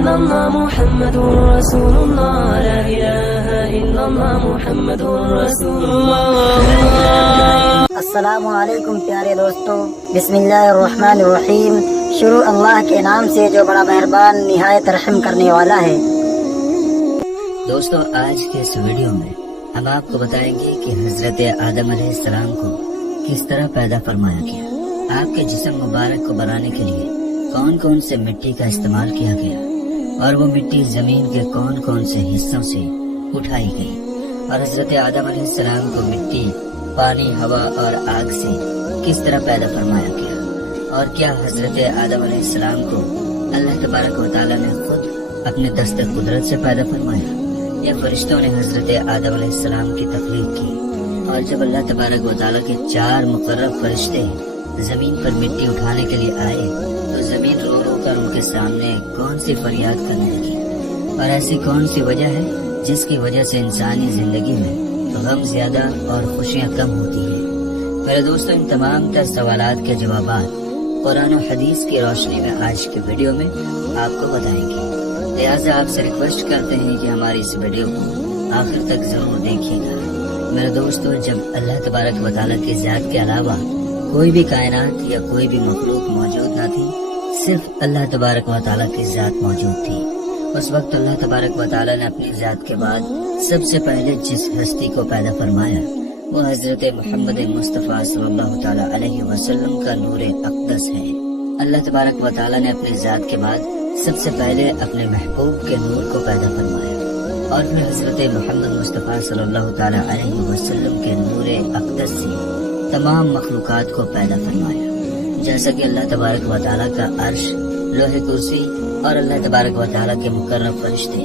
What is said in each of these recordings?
إلا الله محمد رسول الله لا إله إلا الله محمد رسول الله. السلام علیکم پیارے دوستو، بسم اللہ الرحمن الرحیم. شروع اللہ کے نام سے جو بڑا مہربان نہایت رحم کرنے والا ہے. دوستو، آج کے اس ویڈیو میں ہم آپ کو بتائیں گے کہ حضرت آدم علیہ السلام کو کس طرح پیدا فرمایا گیا. آپ کے جسم مبارک کو بنانے کے لیے کون کون سے مٹی کا استعمال کیا گیا اور وہ مٹی زمین کے کون کون سے حصوں سے اٹھائی گئی، اور حضرت آدم علیہ السلام کو مٹی، پانی، ہوا اور آگ سے کس طرح پیدا فرمایا گیا، اور کیا حضرت آدم علیہ السلام کو اللہ تبارک و تعالیٰ نے خود اپنے دست قدرت سے پیدا فرمایا یا فرشتوں نے حضرت آدم علیہ السلام کی تخلیق کی. اور جب اللہ تبارک و تعالیٰ کے 4 مقرب فرشتے زمین پر مٹی اٹھانے کے لیے آئے تو زمین رو رو کر ان کے سامنے کون سی فریاد کرنے لگی، اور ایسی کون سی وجہ ہے جس کی وجہ سے انسانی زندگی میں غم زیادہ اور خوشیاں کم ہوتی ہیں. میرے دوستوں، ان تمام تر سوالات کے جوابات قرآن و حدیث کی روشنی میں آج کی ویڈیو میں آپ کو بتائیں گے. لہٰذا آپ سے ریکویسٹ کرتے ہیں کہ ہماری اس ویڈیو کو آخر تک ضرور دیکھیے گا. میرے دوستوں، جب اللہ تبارک و تعالیٰ کی ذات کے علاوہ کوئی بھی کائنات یا کوئی بھی مخلوق موجود نہ تھی، صرف اللہ تبارک و تعالیٰ کی ذات موجود تھی. اس وقت اللہ تبارک و تعالیٰ نے اپنی ذات کے بعد سب سے پہلے جس ہستی کو پیدا فرمایا وہ حضرت محمد مصطفیٰ صلی اللہ تعالیٰ علیہ وسلم کا نور اقدس ہے. اللہ تبارک و تعالیٰ نے اپنی ذات کے بعد سب سے پہلے اپنے محبوب کے نور کو پیدا فرمایا اور پھر حضرت محمد مصطفیٰ صلی اللہ تعالیٰ علیہ وسلم کے نور اقدس سے تمام مخلوقات کو پیدا فرمایا. جیسا کہ اللہ تبارک و تعالیٰ کا عرش، لوح کرسی اور اللہ تبارک و تعالیٰ کے مقرب فرشتے،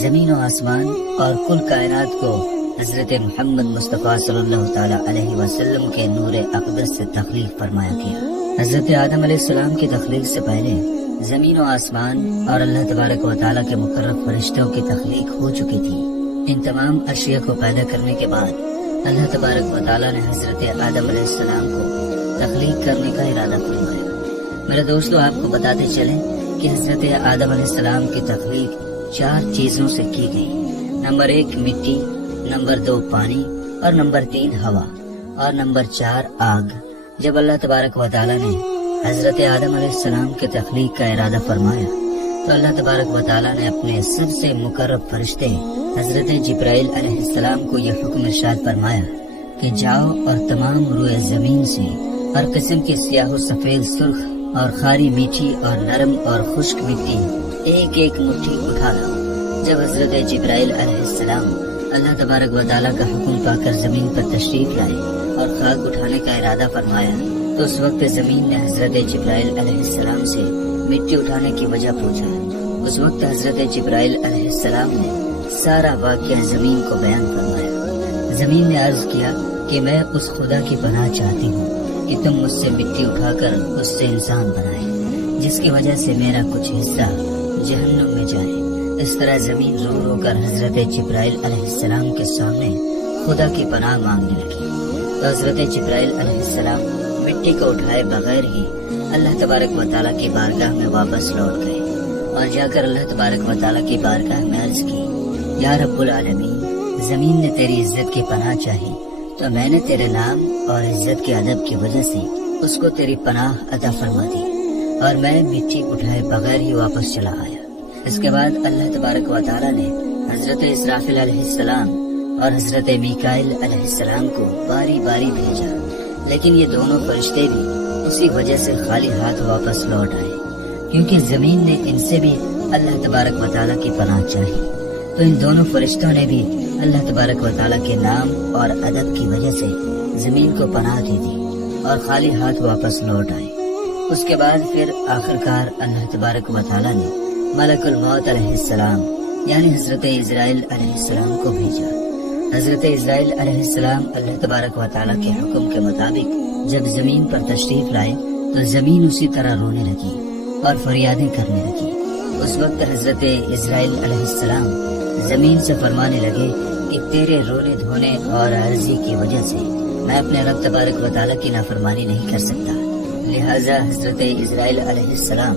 زمین و آسمان اور کل کائنات کو حضرت محمد مصطفیٰ صلی اللہ تعالیٰ علیہ وسلم کے نور اقدس سے تخلیق فرمایا گیا. حضرت آدم علیہ السلام کی تخلیق سے پہلے زمین و آسمان اور اللہ تبارک و تعالیٰ کے مقرب فرشتوں کی تخلیق ہو چکی تھی. ان تمام اشیاء کو پیدا کرنے کے بعد اللہ تبارک و تعالیٰ نے حضرت آدم علیہ السلام کو تخلیق کرنے کا ارادہ فرمایا. میرے دوستو، آپ کو بتاتے چلیں کہ حضرت آدم علیہ السلام کی تخلیق 4 چیزوں سے کی گئی. نمبر 1 مٹی، نمبر 2 پانی، اور نمبر 3 ہوا، اور نمبر 4 آگ. جب اللہ تبارک و تعالیٰ نے حضرت آدم علیہ السلام کی تخلیق کا ارادہ فرمایا تو اللہ تبارک و تعالیٰ نے اپنے سب سے مقرب فرشتے حضرت جبرائیل علیہ السلام کو یہ حکم ارشاد فرمایا کہ جاؤ اور تمام روئے زمین سے ہر قسم کی سیاہ و سفید، سرخ اور خاری، میٹھی اور نرم اور خشک مٹی ایک ایک مٹھی اٹھا لاؤ. جب حضرت جبرائیل علیہ السلام اللہ تبارک و تعالیٰ کا حکم پا کر زمین پر تشریف لائے اور خاک اٹھانے کا ارادہ فرمایا تو اس وقت زمین نے حضرت جبرائیل علیہ السلام سے مٹی اٹھانے کی وجہ پوچھا. اس وقت حضرت جبرائیل علیہ السلام نے سارا واقعہ زمین کو بیان فرمایا. زمین نے عرض کیا کہ میں اس خدا کی پناہ چاہتی ہوں کہ تم مجھ سے مٹی اٹھا کر اس سے انسان بنائے جس کی وجہ سے میرا کچھ حصہ جہنم میں جائے. اس طرح زمین رو رو کر حضرت جبرائیل علیہ السلام کے سامنے خدا کی پناہ مانگنے لگی. تو حضرت جبرائیل علیہ السلام مٹی کو اٹھائے بغیر ہی اللہ تبارک و تعالیٰ کی بارگاہ میں واپس لوٹ گئے اور جا کر اللہ تبارک و تعالیٰ کی بارگاہ میں عرض کی، یا رب العالمین، زمین نے تیری عزت کی پناہ چاہی تو میں نے تیرے نام اور عزت کے ادب کی وجہ سے اس کو تیری پناہ عطا فرما دی اور میں مٹی اٹھائے بغیر ہی واپس چلا آیا. اس کے بعد اللہ تبارک و تعالیٰ نے حضرت اسرافیل علیہ السلام اور حضرت میکائیل علیہ السلام کو باری باری بھیجا، لیکن یہ دونوں فرشتے بھی اسی وجہ سے خالی ہاتھ واپس لوٹ آئے کیونکہ زمین نے ان سے بھی اللہ تبارک و تعالیٰ کی پناہ چاہی. تو ان دونوں فرشتوں نے بھی اللہ تبارک و تعالیٰ کے نام اور ادب کی وجہ سے زمین کو پناہ دے دی اور خالی ہاتھ واپس لوٹ آئے. اس کے بعد پھر آخرکار اللہ تبارک و تعالیٰ نے ملک الموت علیہ السلام یعنی حضرت اسرائیل علیہ السلام کو بھیجا. حضرت اسرائیل علیہ السلام اللہ تبارک و تعالیٰ کے حکم کے مطابق جب زمین پر تشریف لائے تو زمین اسی طرح رونے لگی اور فریادیں کرنے لگی. اس وقت حضرت اسرائیل علیہ السلام زمین سے فرمانے لگے کہ تیرے رونے دھونے اور عرضی کی وجہ سے میں اپنے رب تبارک و تعالیٰ کی نافرمانی نہیں کر سکتا. لہٰذا حضرت اسرائیل علیہ السلام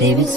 23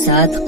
7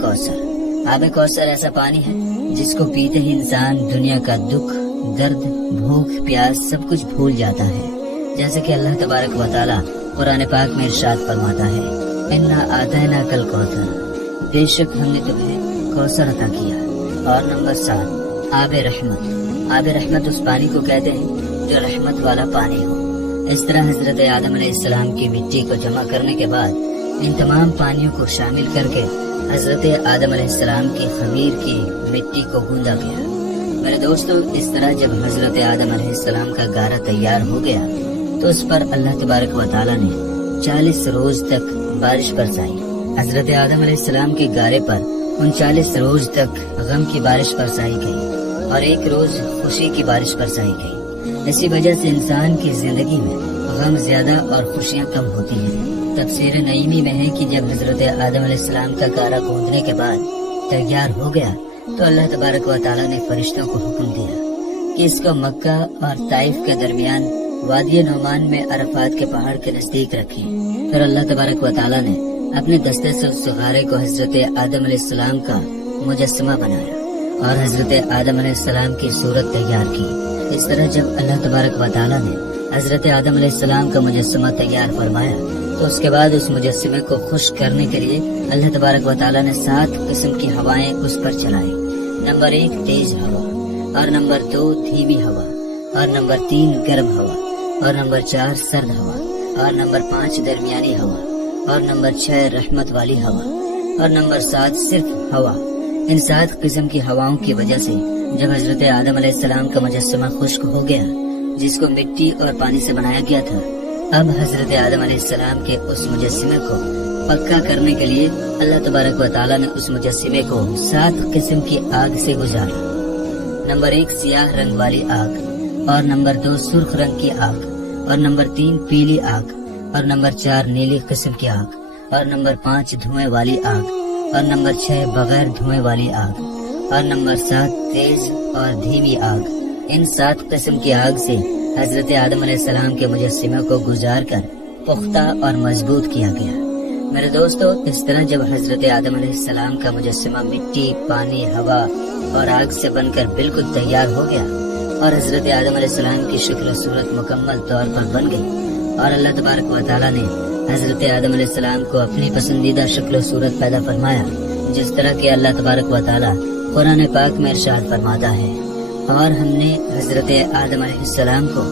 کوثر۔ آب کوثر ایسا پانی ہے جس کو پیتے ہی انسان دنیا کا دکھ، درد، بھوک، پیاس سب کچھ بھول جاتا ہے، جیسے کہ اللہ تبارک و تعالی قرآن پاک میں ارشاد فرماتا ہے، انا آتیناک الکوثر، بے شک ہم نے تمہیں کوثر عطا کیا۔ اور نمبر 7، آب رحمت۔ آب رحمت اس پانی کو کہتے ہیں جو رحمت والا پانی ہو۔ اس طرح حضرت آدم علیہ السلام کی مٹی کو جمع کرنے کے بعد ان تمام پانیوں کو شامل کر کے حضرت آدم علیہ السلام کی خمیر کی مٹی کو گوندا گیا۔ میرے دوستو، اس طرح جب حضرت آدم علیہ السلام کا گارا تیار ہو گیا تو اس پر اللہ تبارک و تعالی نے 40 روز تک بارش برسائی۔ حضرت آدم علیہ السلام کے گارے پر ان 40 روز تک غم کی بارش برسائی گئی اور 1 روز خوشی کی بارش برسائی گئی۔ اسی وجہ سے انسان کی زندگی میں غم زیادہ اور خوشیاں کم ہوتی ہیں۔ تفسیر نعیمی میں ہے کہ جب حضرت آدم علیہ السلام کا گارا گوندنے کے بعد تیار ہو گیا تو اللہ تبارک و تعالی نے فرشتوں کو حکم دیا کہ اس کو مکہ اور طائف کے درمیان وادی نعمان میں عرفات کے پہاڑ کے نزدیک رکھیں۔ پھر اللہ تبارک و تعالی نے اپنے دستے سے اس غارے کو حضرت آدم علیہ السلام کا مجسمہ بنایا اور حضرت آدم علیہ السلام کی صورت تیار کی۔ اس طرح جب اللہ تبارک و تعالی نے حضرت آدم علیہ السلام کا مجسمہ تیار فرمایا تو اس کے بعد اس مجسمے کو خشک کرنے کے لیے اللہ تبارک و تعالی نے 7 قسم کی ہوائیں اس پر چلائی۔ نمبر 1 تیز ہوا، اور نمبر 2 دھیمی ہوا، اور نمبر 3 گرم ہوا، اور نمبر 4 سرد ہوا، اور نمبر 5 درمیانی ہوا، اور نمبر 6 رحمت والی ہوا، اور نمبر 7 صرف ہوا۔ ان 7 قسم کی ہواؤں کی وجہ سے جب حضرت آدم علیہ السلام کا مجسمہ خشک ہو گیا، جس کو مٹی اور پانی سے بنایا گیا تھا، اب حضرت آدم علیہ السلام کے اس مجسمے کو پکا کرنے کے لیے اللہ تبارک و تعالی نے اس مجسمے کو 7 قسم کی آگ سے گزارا۔ نمبر 1 سیاہ رنگ والی آگ، اور نمبر 2 سرخ رنگ کی آگ، اور نمبر 3 پیلی آگ، اور نمبر 4 نیلی قسم کی آگ، اور نمبر 5 دھوئیں والی آگ، اور نمبر 6 بغیر دھوئیں والی آگ، اور نمبر 7 تیز اور دھیمی آگ۔ ان 7 قسم کی آگ سے حضرت آدم علیہ السلام کے مجسمے کو گزار کر پختہ اور مضبوط کیا گیا۔ میرے دوستو، اس طرح جب حضرت آدم علیہ السلام کا مجسمہ مٹی، پانی، ہوا اور آگ سے بن کر بالکل تیار ہو گیا اور حضرت آدم علیہ السلام کی شکل و صورت مکمل طور پر بن گئی اور اللہ تبارک و تعالی نے حضرت آدم علیہ السلام کو اپنی پسندیدہ شکل و صورت پیدا فرمایا، جس طرح کہ اللہ تبارک و تعالی قرآن پاک میں ارشاد فرماتا ہے، اور ہم نے حضرت آدم علیہ السلام کو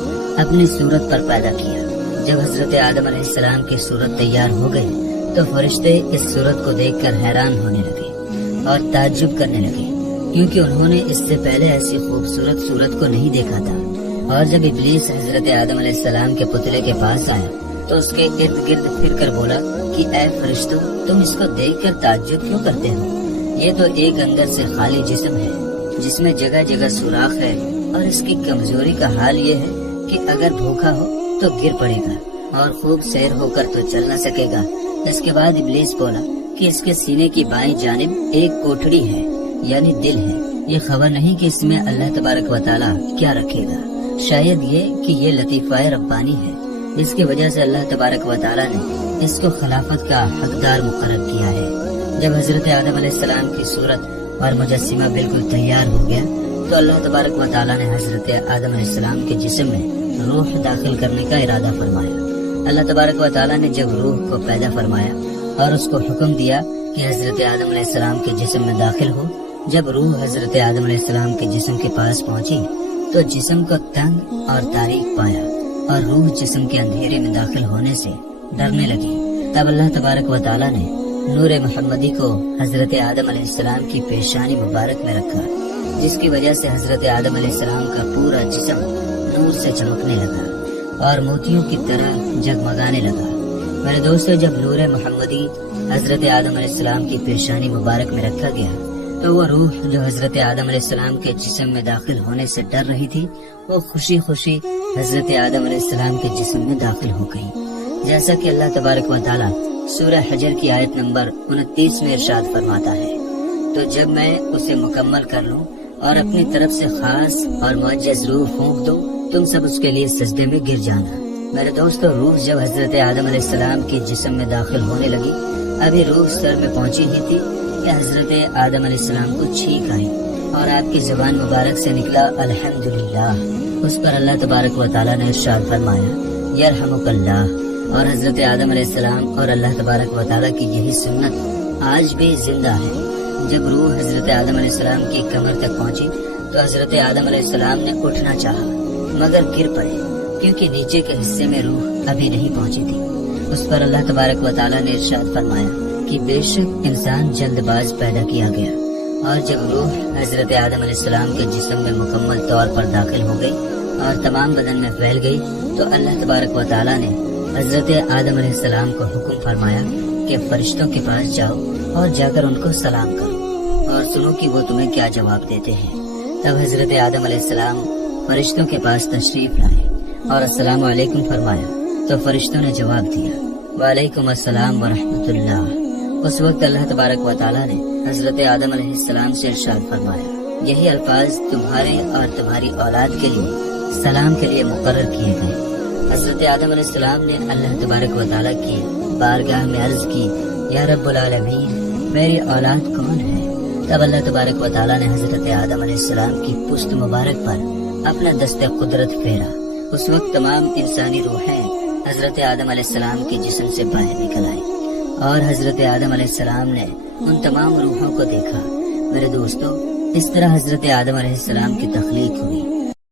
اپنی صورت پر پیدا کیا۔ جب حضرت آدم علیہ السلام کی صورت تیار ہو گئی تو فرشتے اس صورت کو دیکھ کر حیران ہونے لگے اور تعجب کرنے لگے، کیونکہ انہوں نے اس سے پہلے ایسی خوبصورت صورت کو نہیں دیکھا تھا۔ اور جب ابلیس حضرت آدم علیہ السلام کے پتلے کے پاس آیا تو اس کے ارد گرد پھر کر بولا کہ اے فرشتوں، تم اس کو دیکھ کر تعجب کیوں کرتے ہو؟ یہ تو ایک اندر سے خالی جسم ہے جس میں جگہ جگہ سوراخ ہے، اور اس کی کمزوری کا حال یہ ہے کہ اگر بھوکا ہو تو گر پڑے گا اور خوب سیر ہو کر تو چل نہ سکے گا۔ اس کے بعد ابلیس بولا کہ اس کے سینے کی بائیں جانب ایک کوٹڑی ہے، یعنی دل ہے۔ یہ خبر نہیں کہ اس میں اللہ تبارک و تعالی کیا رکھے گا، شاید یہ کہ یہ لطیفہ ربانی ہے، اس کی وجہ سے اللہ تبارک و تعالی نے اس کو خلافت کا حقدار مقرر کیا ہے۔ جب حضرت آدم علیہ السلام کی صورت اور مجسمہ بالکل تیار ہو گیا تو اللہ تبارک و تعالی نے حضرت آدم علیہ السلام کے جسم میں روح داخل کرنے کا ارادہ فرمایا۔ اللہ تبارک و تعالی نے جب روح کو پیدا فرمایا اور اس کو حکم دیا کہ حضرت آدم علیہ السلام کے جسم میں داخل ہو، جب روح حضرت آدم علیہ السلام کے جسم کے پاس پہنچی تو جسم کو تنگ اور تاریک پایا اور روح جسم کے اندھیرے میں داخل ہونے سے ڈرنے لگی۔ تب اللہ تبارک و تعالی نے نور محمدی کو حضرت آدم علیہ السلام کی پیشانی مبارک میں رکھا، جس کی وجہ سے حضرت آدم علیہ السلام کا پورا جسم نور سے چمکنے لگا اور موتیوں کی طرح جگمگانے لگا۔ میرے دوستو، جب نور محمدی حضرت آدم علیہ السلام کی پیشانی مبارک میں رکھا گیا تو وہ روح جو حضرت آدم علیہ السلام کے جسم میں داخل ہونے سے ڈر رہی تھی، وہ خوشی خوشی حضرت آدم علیہ السلام کے جسم میں داخل ہو گئی، جیسا کہ اللہ تبارک و تعالی سورہ حجر کی آیت نمبر 29 میں ارشاد فرماتا ہے، تو جب میں اسے مکمل کر لوں اور اپنی طرف سے خاص اور معجز روح پھونک دوں، تم سب اس کے لیے سجدے میں گر جانا۔ میرے دوستو، روح جب حضرت آدم علیہ السلام کے جسم میں داخل ہونے لگی، ابھی روح سر میں پہنچی ہی تھی کہ حضرت آدم علیہ السلام کو چھینک آئی اور آپ کی زبان مبارک سے نکلا الحمدللہ، اس پر اللہ تبارک و تعالیٰ نے ارشاد فرمایا یرحمک اللہ۔ اور حضرت آدم علیہ السلام اور اللہ تبارک و تعالیٰ کی یہی سنت آج بھی زندہ ہے۔ جب روح حضرت آدم علیہ السلام کی کمر تک پہنچی تو حضرت آدم علیہ السلام نے اٹھنا چاہا مگر گر پڑے، کیونکہ نیچے کے حصے میں روح ابھی نہیں پہنچی تھی۔ اس پر اللہ تبارک و تعالیٰ نے ارشاد فرمایا کہ بے شک انسان جلد باز پیدا کیا گیا، اور جب روح حضرت آدم علیہ السلام کے جسم میں مکمل طور پر داخل ہو گئی اور تمام بدن میں پھیل گئی تو اللہ تبارک و تعالیٰ نے حضرت آدم علیہ السلام کو حکم فرمایا کہ فرشتوں کے پاس جاؤ اور جا کر ان کو سلام کرو اور سنو کہ وہ تمہیں کیا جواب دیتے ہیں۔ تب حضرت آدم علیہ السلام فرشتوں کے پاس تشریف لائے اور السلام علیکم فرمایا تو فرشتوں نے جواب دیا وعلیکم السلام ورحمۃ اللہ۔ اس وقت اللہ تبارک و تعالیٰ نے حضرت آدم علیہ السلام سے ارشاد فرمایا یہی الفاظ تمہارے اور تمہاری اولاد کے لیے سلام کے لیے مقرر کیے گئے۔ حضرت آدم علیہ السلام نے اللہ تبارک و تعالیٰ کی بارگاہ میں عرض کی یا رب العالمین میری اولاد کون ہے؟ تب اللہ تبارک و تعالیٰ نے حضرت آدم علیہ السلام کی پشت مبارک پر اپنا دست قدرت پھیرا۔ اس وقت تمام انسانی روحیں حضرت آدم علیہ السلام کے جسم سے باہر نکل آئی اور حضرت آدم علیہ السلام نے ان تمام روحوں کو دیکھا۔ میرے دوستو، اس طرح حضرت آدم علیہ السلام کی تخلیق ہوئی